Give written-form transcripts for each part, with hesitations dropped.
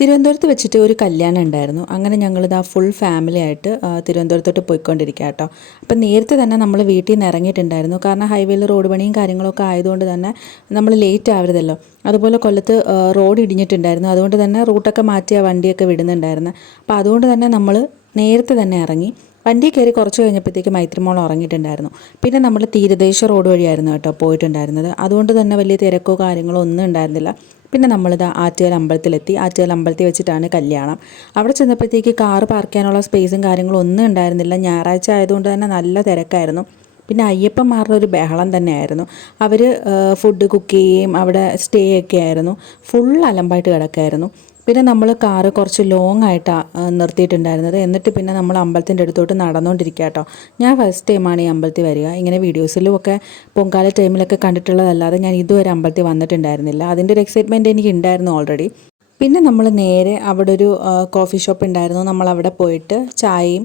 തിരുവനന്തപുരത്ത് വെച്ചിട്ട് ഒരു കല്യാണം ഉണ്ടായിരുന്നു. അങ്ങനെ ഞങ്ങളിതാ ഫുൾ ഫാമിലി ആയിട്ട് തിരുവനന്തപുരത്തോട്ട് പോയിക്കൊണ്ടിരിക്കുക കേട്ടോ. അപ്പം നേരത്തെ തന്നെ നമ്മൾ വീട്ടിൽ നിന്ന് ഇറങ്ങിയിട്ടുണ്ടായിരുന്നു. കാരണം ഹൈവേയിൽ റോഡ് പണിയും കാര്യങ്ങളൊക്കെ ആയതുകൊണ്ട് തന്നെ നമ്മൾ ലേറ്റ് ആവരുതല്ലോ. അതുപോലെ കൊല്ലത്ത് റോഡ് ഇടിഞ്ഞിട്ടുണ്ടായിരുന്നു. അതുകൊണ്ട് തന്നെ റൂട്ടൊക്കെ മാറ്റിയ വണ്ടിയൊക്കെ വിടുന്നുണ്ടായിരുന്നു. അപ്പോൾ അതുകൊണ്ട് തന്നെ നമ്മൾ നേരത്തെ തന്നെ ഇറങ്ങി. വണ്ടി കയറി കുറച്ച് കഴിഞ്ഞപ്പോഴത്തേക്ക് മൈത്രിമോൾ ഉറങ്ങിയിട്ടുണ്ടായിരുന്നു. പിന്നെ നമ്മൾ തീരദേശ റോഡ് വഴിയായിരുന്നു കേട്ടോ പോയിട്ടുണ്ടായിരുന്നത്. അതുകൊണ്ട് തന്നെ വലിയ തിരക്കോ കാര്യങ്ങളോ ഒന്നും ഉണ്ടായിരുന്നില്ല. പിന്നെ നമ്മളിത് ആറ്റുകാൽ അമ്പലത്തിലെത്തി. ആറ്റുകാൽ അമ്പലത്തിൽ വെച്ചിട്ടാണ് കല്യാണം. അവിടെ ചെന്നപ്പോഴത്തേക്ക് കാറ് പാർക്ക് ചെയ്യാനുള്ള സ്പേസും കാര്യങ്ങളും ഒന്നും ഉണ്ടായിരുന്നില്ല. ഞായറാഴ്ച ആയതുകൊണ്ട് തന്നെ നല്ല തിരക്കായിരുന്നു. പിന്നെ അയ്യപ്പന്മാരുടെ ഒരു ബഹളം തന്നെയായിരുന്നു. അവർ ഫുഡ് കുക്ക് ചെയ്യുകയും അവിടെ സ്റ്റേ ഒക്കെ ആയിരുന്നു. ഫുൾ അലമ്പായിട്ട് കിടക്കായിരുന്നു. പിന്നെ നമ്മൾ കാറ് കുറച്ച് ലോങ് ആയിട്ടാണ് നിർത്തിയിട്ടുണ്ടായിരുന്നത്. എന്നിട്ട് പിന്നെ നമ്മൾ അമ്പലത്തിൻ്റെ അടുത്തോട്ട് നടന്നുകൊണ്ടിരിക്കുക കേട്ടോ. ഞാൻ ഫസ്റ്റ് ടൈമാണ് ഈ അമ്പലത്തിൽ വരിക. ഇങ്ങനെ വീഡിയോസിലും ഒക്കെ പൊങ്കാല ടൈമിലൊക്കെ കണ്ടിട്ടുള്ളതല്ലാതെ ഞാൻ ഇതുവരെ അമ്പലത്തിൽ വന്നിട്ടുണ്ടായിരുന്നില്ല. അതിൻ്റെ ഒരു എക്സൈറ്റ്മെൻറ്റ് എനിക്ക് ഉണ്ടായിരുന്നു ഓൾറെഡി. പിന്നെ നമ്മൾ നേരെ അവിടെ ഒരു കോഫി ഷോപ്പ് ഉണ്ടായിരുന്നു. നമ്മളവിടെ പോയിട്ട് ചായയും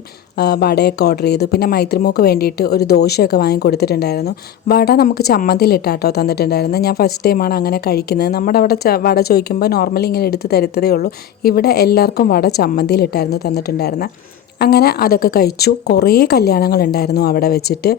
വടയൊക്കെ ഓർഡർ ചെയ്തു. പിന്നെ മൈത്രിമോക്ക് വേണ്ടിയിട്ട് ഒരു ദോശയൊക്കെ വാങ്ങി കൊടുത്തിട്ടുണ്ടായിരുന്നു. വട നമുക്ക് ചമ്മന്തിയിലിട്ടാട്ടോ തന്നിട്ടുണ്ടായിരുന്നു. ഞാൻ ഫസ്റ്റ് ടൈമാണ് അങ്ങനെ കഴിക്കുന്നത്. നമ്മുടെ അവിടെ വട ചോദിക്കുമ്പോൾ നോർമലി ഇങ്ങനെ എടുത്ത് തരുത്തതേ ഉള്ളൂ. ഇവിടെ എല്ലാവർക്കും വട ചമ്മന്തിയിലിട്ടായിരുന്നു തന്നിട്ടുണ്ടായിരുന്നത്. അങ്ങനെ അതൊക്കെ കഴിച്ചു. കുറേ കല്യാണങ്ങളുണ്ടായിരുന്നു അവിടെ വെച്ചിട്ട്.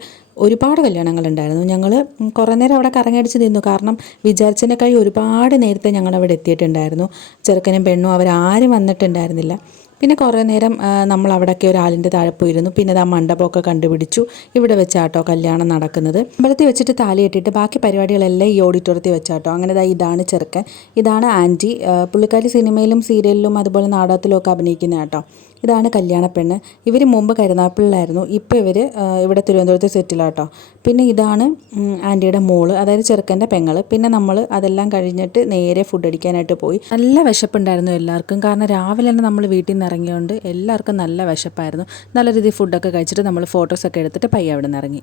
ഒരുപാട് കല്യാണങ്ങളുണ്ടായിരുന്നു. ഞങ്ങൾ കുറേ നേരം അവിടെ കറങ്ങടിച്ച് നിന്നു. കാരണം വിചാരിച്ചതിനേക്കാൾ ഒരുപാട് നേരത്തെ ഞങ്ങളവിടെ എത്തിയിട്ടുണ്ടായിരുന്നു. ചെറുക്കനും പെണ്ണും അവരാരും വന്നിട്ടുണ്ടായിരുന്നില്ല. പിന്നെ കുറേ നേരം നമ്മൾ അവിടെയൊക്കെ ഒരാളിൻ്റെ താഴെ പോയിരുന്നു. പിന്നെ ആ മണ്ഡപമൊക്കെ കണ്ടുപിടിച്ചു. ഇവിടെ വെച്ചാട്ടോ കല്യാണം നടക്കുന്നത്. അമ്പലത്തിൽ വെച്ചിട്ട് താലി കെട്ടിയിട്ട് ബാക്കി പരിപാടികളെല്ലാം ഈ ഓഡിറ്റോറിയത്തിൽ വെച്ചാട്ടോ. അങ്ങനെ ഇതാണ് ചെറുക്കൻ, ഇതാണ് ആൻറ്റി. പുള്ളിക്കാരി സിനിമയിലും സീരിയലിലും അതുപോലെ നാടകത്തിലും ഒക്കെ അഭിനയിക്കുന്ന കേട്ടോ. ഇതാണ് കല്യാണ പെണ്ണ്. ഇവർ മുമ്പ് കരുനാഗപ്പള്ളിയിലായിരുന്നു. ഇപ്പോൾ ഇവർ ഇവിടെ തിരുവനന്തപുരത്ത് സെറ്റിലാട്ടോ. പിന്നെ ഇതാണ് ആൻറ്റിയുടെ മോള്, അതായത് ചെറുക്കൻ്റെ പെങ്ങൾ. പിന്നെ നമ്മൾ അതെല്ലാം കഴിഞ്ഞിട്ട് നേരെ ഫുഡ് അടിക്കാനായിട്ട് പോയി. നല്ല വിശപ്പുണ്ടായിരുന്നു എല്ലാവർക്കും. കാരണം രാവിലെ തന്നെ നമ്മൾ വീട്ടിൽ നിന്ന് ഇറങ്ങിയതുകൊണ്ട് എല്ലാവർക്കും നല്ല വിശപ്പായിരുന്നു. നല്ല രീതിയിൽ ഫുഡൊക്കെ കഴിച്ചിട്ട് നമ്മൾ ഫോട്ടോസൊക്കെ എടുത്തിട്ട് പയ്യെ അവിടെ നിന്ന് ഇറങ്ങി.